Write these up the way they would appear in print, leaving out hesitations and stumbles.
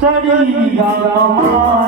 સડી ગામા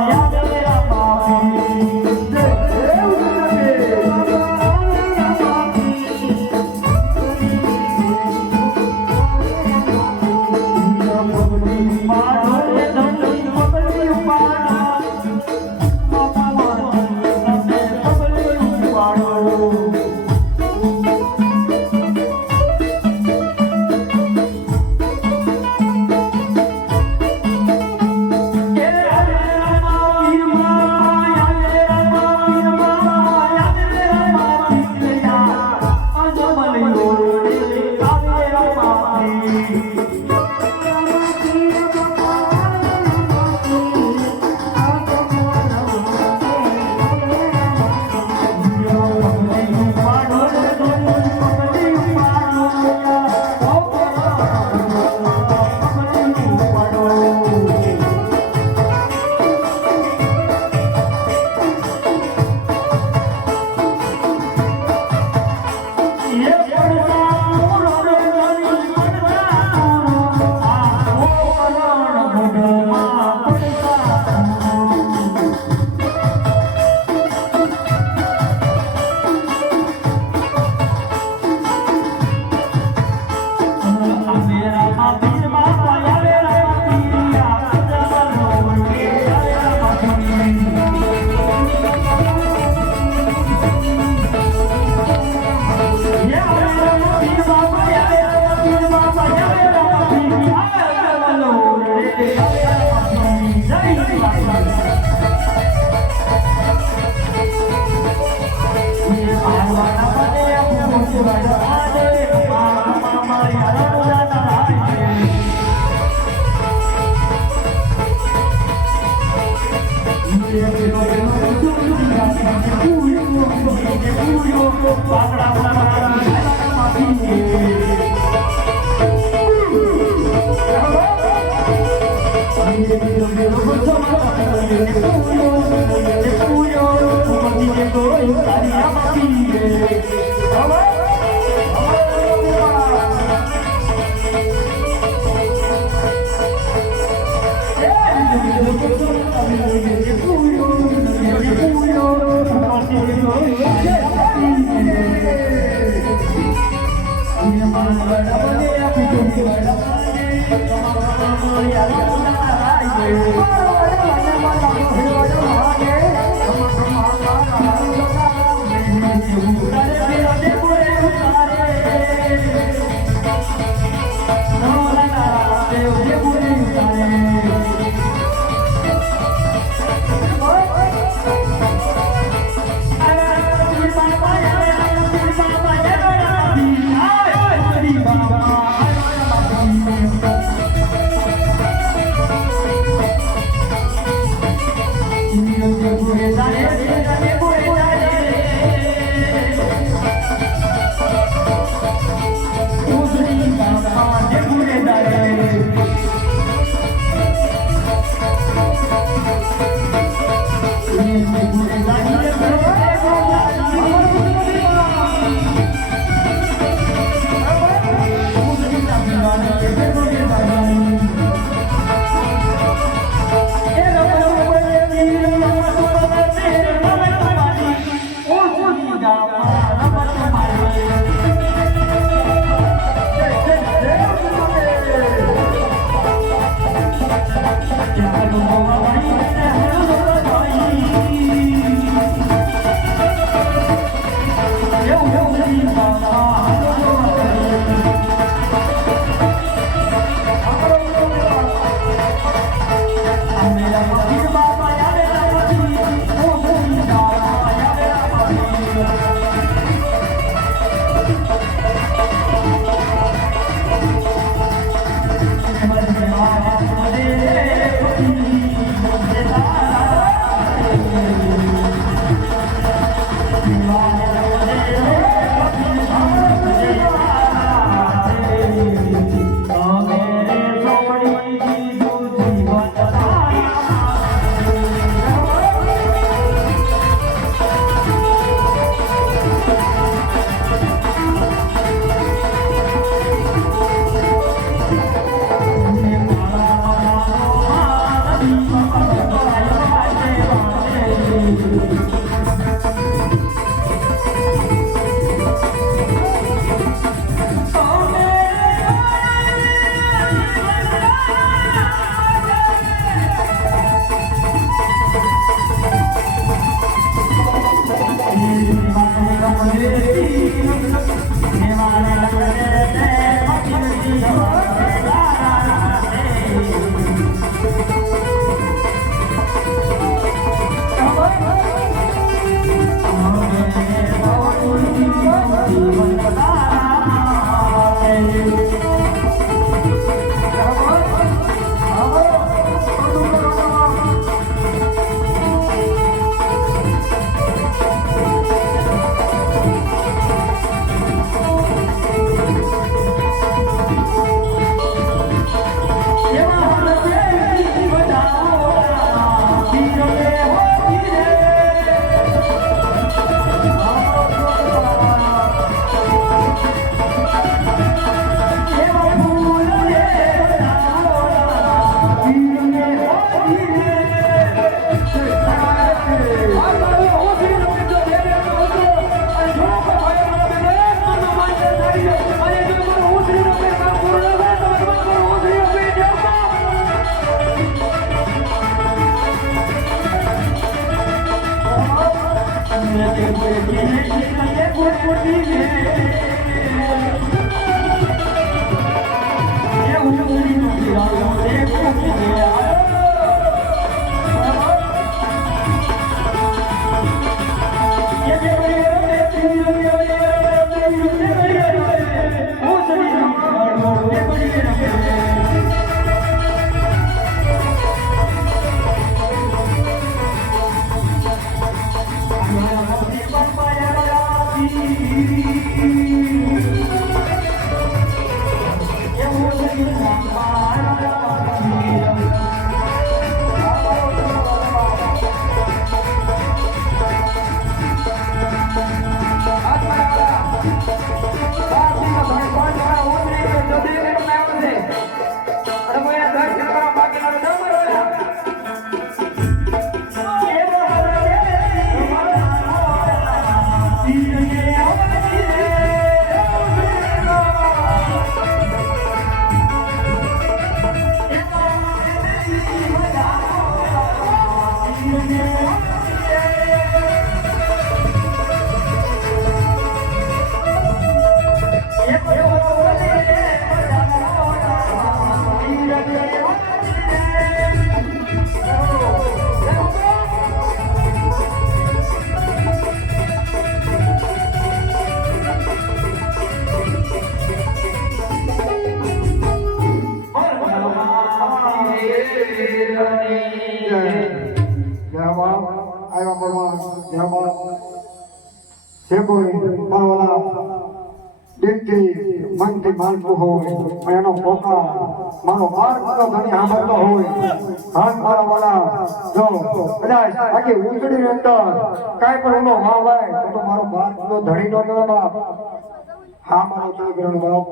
મનથી માનતું હોય એનો પોકાર મારો માર્ગ તો ઘણી સાંભળતો હોય હાથ મારા વાળા જો કદાચ આખી ઉંચડીની અંદર કાંઈ પણ એનો હા હોય તો મારો માર્ગ તો ધણી નો કહેવાય બાપ. હા મારો ચંદ્રગ્રહણ બાપ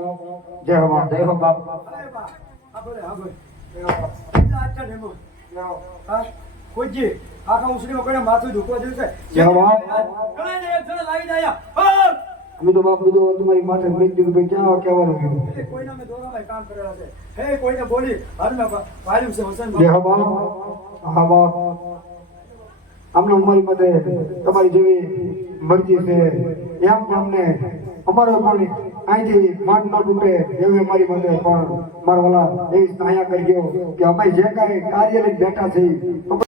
જય હો બાપ. જય હો બાપ. કોઈ આખા ઉસરીમાં કોઈને માથું દુખવા જેવું છે. જય હો બાપ. ઘણા ને એક જણા લાવી દે અમે તો બાપ કીધું તમારી માથે મૃત્યુ ભાઈ ક્યાં કહેવાનું કીધું. કોઈના મેં દોરામાં કામ કરેલા છે. હે કોઈને બોલી હાલમાં વાલ્યું છે હુસેન જય હો બાપ. હા બાપ. અમને અમારી માટે તમારી જેવી મરજી છે એમ અમને અમારો પણ અહીંથી માન ન તૂટે એવી અમારી માટે પણ મારા વાલા એવી સહાય કરજો કે અમે જે કાંઈ કાર્ય લઈને બેઠા છીએ